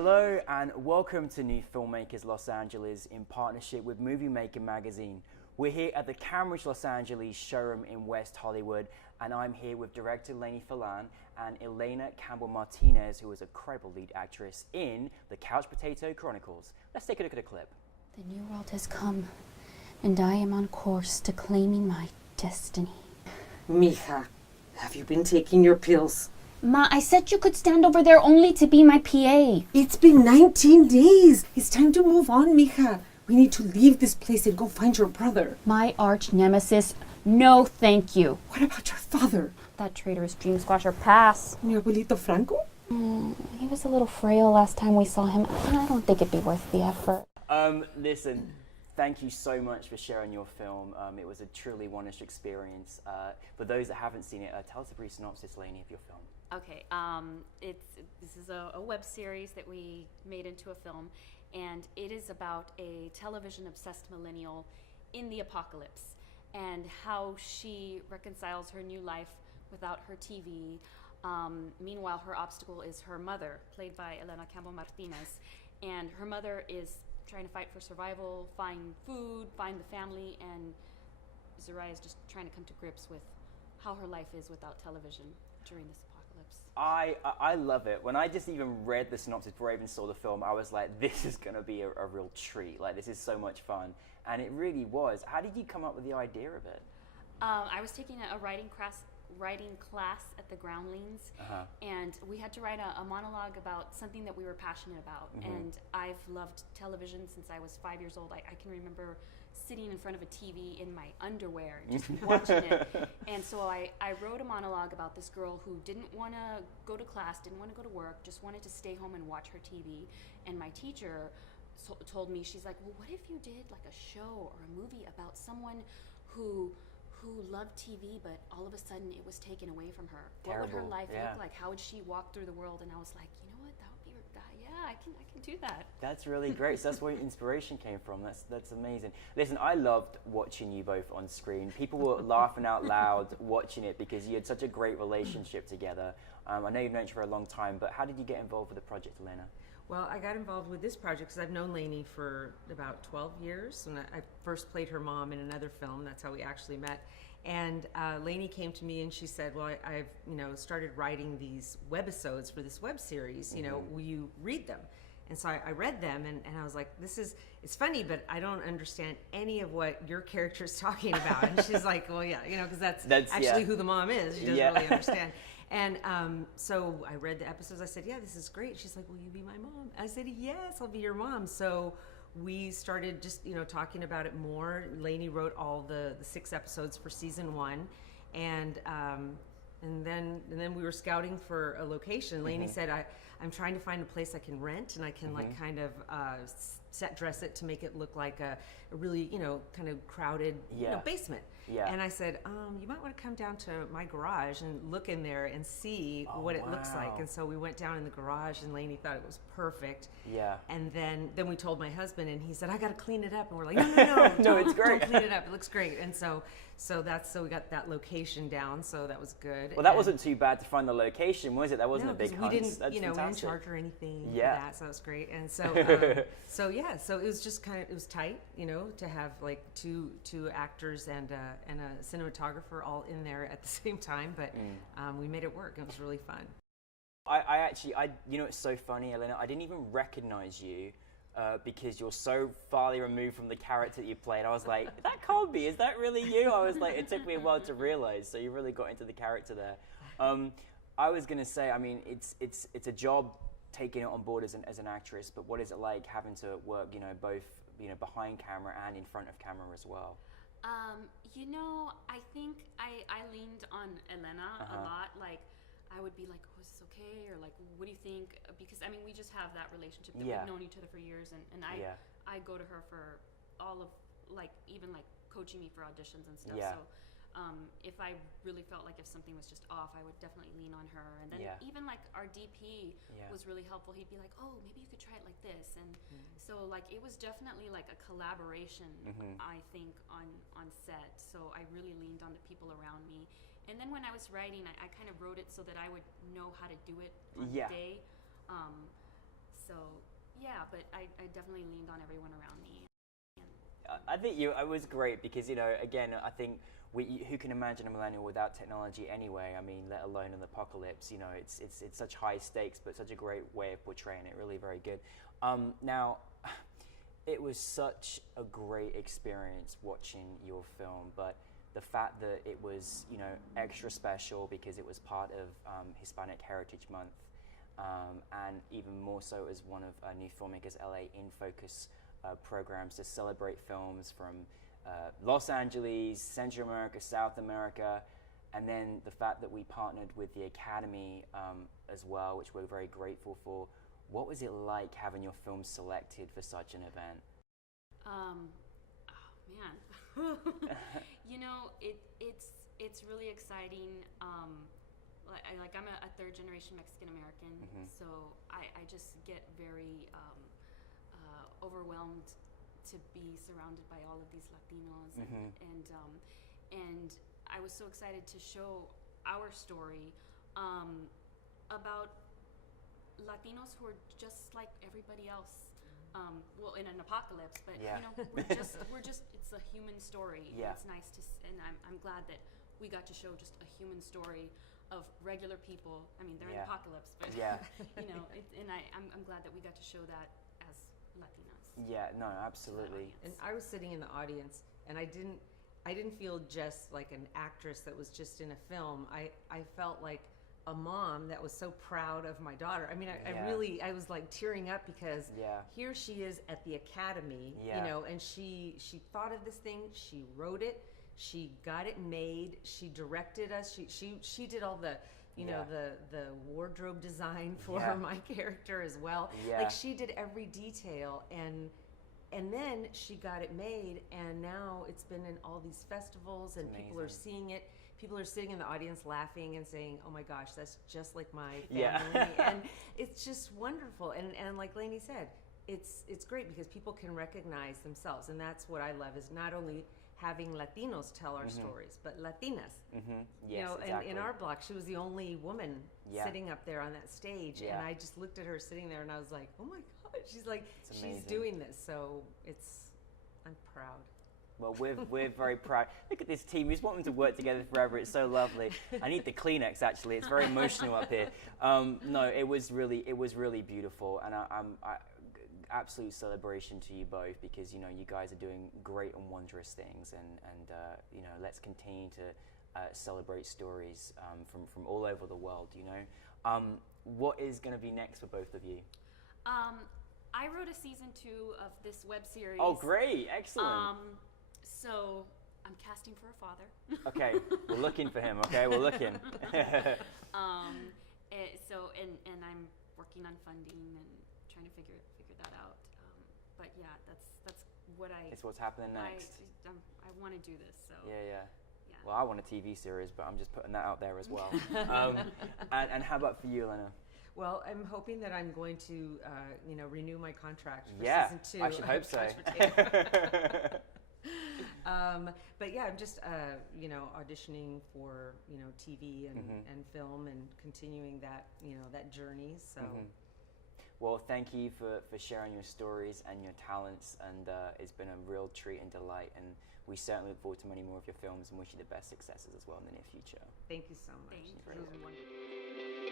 Hello and welcome to New Filmmakers Los Angeles in partnership with Movie Maker magazine. We're here at the Cambridge Los Angeles showroom in West Hollywood, and I'm here with director Lainnie Felán and Elaina Campbell Martinez, who is a credible lead actress in The Couch Potato Chronicles. Let's take a look at a clip. The new world has come, and I am on course to claiming my destiny. Mija, have you been taking your pills? Ma, I said you could stand over there only to be my PA. It's been 19 days. It's time to move on, Mija. We need to leave this place and go find your brother. My arch nemesis, no thank you. What about your father? That traitorous dream squasher, pass. Your abuelito Franco? He was a little frail last time we saw him. I don't think it'd be worth the effort. Listen, thank you so much for sharing your film. It was a truly wondrous experience. For those that haven't seen it, tell us a brief synopsis, Lainnie, of your film. Okay, this is a web series that we made into a film, and it is about a television-obsessed millennial in the apocalypse and how she reconciles her new life without her TV. Meanwhile, her obstacle is her mother, played by Elaina Campbell Martinez, and her mother is trying to fight for survival, find food, find the family, and Zariah is just trying to come to grips with how her life is without television during this apocalypse. I love it. When I just even read the synopsis before I even saw the film, I was like, this is going to be a real treat. Like, this is so much fun. And it really was. How did you come up with the idea of it? I was taking a writing class at the Groundlings, and we had to write a monologue about something that we were passionate about. And I've loved television since I was 5 years old. I can remember sitting in front of a TV in my underwear, just watching it. And so I wrote a monologue about this girl who didn't want to go to class, didn't want to go to work, just wanted to stay home and watch her TV. And my teacher told me, she's like, well, what if you did like a show or a movie about someone who loved TV, but all of a sudden it was taken away from her? Terrible. What would her life look like? How would she walk through the world? And I was like, you know what, that would be, yeah, I can do that. That's really great. So that's where inspiration came from. That's amazing. Listen, I loved watching you both on screen. People were laughing out loud watching it because you had such a great relationship together. I know you've known each other for a long time, but how did you get involved with the project, Elaina? Well, I got involved with this project because I've known Lainnie for about 12 years. When I first played her mom in another film, that's how we actually met. And Lainnie came to me and she said, well, I've started writing these webisodes for this web series, will you read them? And so I read them and I was like, it's funny, but I don't understand any of what your character is talking about. And she's like, well, yeah, because that's actually who the mom is. She doesn't really understand. And so I read the episodes. I said, yeah, this is great. She's like, will you be my mom? I said, yes, I'll be your mom. So we started just, talking about it more. Lainnie wrote all the 6 episodes for season 1. And then we were scouting for a location. Lainnie said, I'm trying to find a place I can rent and I can kind of dress it to make it look like a really, kind of crowded basement. Yeah. And I said, you might want to come down to my garage and look in there and see what it looks like. And so we went down in the garage and Lainnie thought it was perfect. Yeah. And then we told my husband and he said, I got to clean it up. And we're like, no, no, it's great. Don't clean it up. It looks great. And so we got that location down. So that was good. Well, that wasn't too bad to find the location, was it? That wasn't a big hunt. We didn't, we didn't charge her anything for that. So that was great. And so, so it was just it was tight, to have like two actors and a cinematographer all in there at the same time, but we made it work. It was really fun. I actually, it's so funny, Elaina, I didn't even recognize you because you're so farly removed from the character that you played. I was like, that can't be, is that really you? I was like, it took me a while to realize, so you really got into the character there. I was going to say, I mean, it's a job taking it on board as an actress, but what is it like having to work, both behind camera and in front of camera as well? I think I leaned on Elaina a lot. Like, I would be like, oh, is this okay? Or like, what do you think? Because, we just have that relationship that we've known each other for years. And I go to her for all of, even coaching me for auditions and stuff. So if I really felt like if something was just off, I would definitely lean on her. And then even our DP was really helpful. He'd be like, oh, maybe you could try it like this. And so it was definitely like a collaboration, I think, on set. So I really leaned on the people around me. And then when I was writing, I kind of wrote it so that I would know how to do it on the day. So yeah, but I definitely leaned on everyone around me. I think it was great because, you know, again, I think who can imagine a millennial without technology anyway? I mean, let alone an apocalypse. You know, it's such high stakes, but such a great way of portraying it. Really, very good. Now, it was such a great experience watching your film, but the fact that it was, you know, extra special because it was part of Hispanic Heritage Month, and even more so as one of NewFilmmakers LA in Focus programs to celebrate films from Los Angeles, Central America, South America, and then the fact that we partnered with the Academy as well, which we're very grateful for. What was it like having your film selected for such an event? Oh man, you know, it's really exciting. Like I'm a third generation Mexican American, so I just get very overwhelmed to be surrounded by all of these Latinos, and I was so excited to show our story about Latinos who are just like everybody else. Well, in an apocalypse, but you know, we're just it's a human story. And it's nice to, and I'm glad that we got to show just a human story of regular people. I mean, they're in the apocalypse, but you know, I'm glad that we got to show that as Latinos. Yeah, no, absolutely. And I was sitting in the audience, and I didn't feel just like an actress that was just in a film. I felt like a mom that was so proud of my daughter. I mean, I was like tearing up because here she is at the Academy, you know, and she thought of this thing, she wrote it, she got it made, she directed us, she did all the, you know, the wardrobe design for my character as well. Like she did every detail, and then she got it made, and now it's been in all these festivals, and people are seeing it. People are sitting in the audience laughing and saying, "Oh my gosh, that's just like my family," and it's just wonderful. And like Lainnie said, it's great because people can recognize themselves, and that's what I love is not only having Latinos tell our stories, but Latinas. You know, exactly. in our block, she was the only woman sitting up there on that stage, and I just looked at her sitting there, and I was like, "Oh my God!" She's like, she's doing this, so I'm proud. Well, we're very proud. Look at this team. We just want them to work together forever. It's so lovely. I need the Kleenex, actually. It's very emotional up here. No, it was really beautiful, and I absolute celebration to you both because, you know, you guys are doing great and wondrous things, and you know, let's continue to celebrate stories from all over the world. You know, what is going to be next for both of you? I wrote a season 2 of this web series. Oh, great! Excellent. So I'm casting for a father. Okay, we're looking for him. Okay, we're looking. So I'm working on funding and trying to figure that out. But yeah, that's what It's what's happening next. I want to do this. So Yeah. Well, I want a TV series, but I'm just putting that out there as well. And how about for you, Elaina? Well, I'm hoping that I'm going to, you know, renew my contract for season 2. I should hope so. But yeah, I'm just, you know, auditioning for, you know, TV and film and continuing that, you know, that journey. So. Well, thank you for sharing your stories and your talents, and it's been a real treat and delight, and we certainly look forward to many more of your films and wish you the best successes as well in the near future. Thank you so much. Thank It was you. wonderful.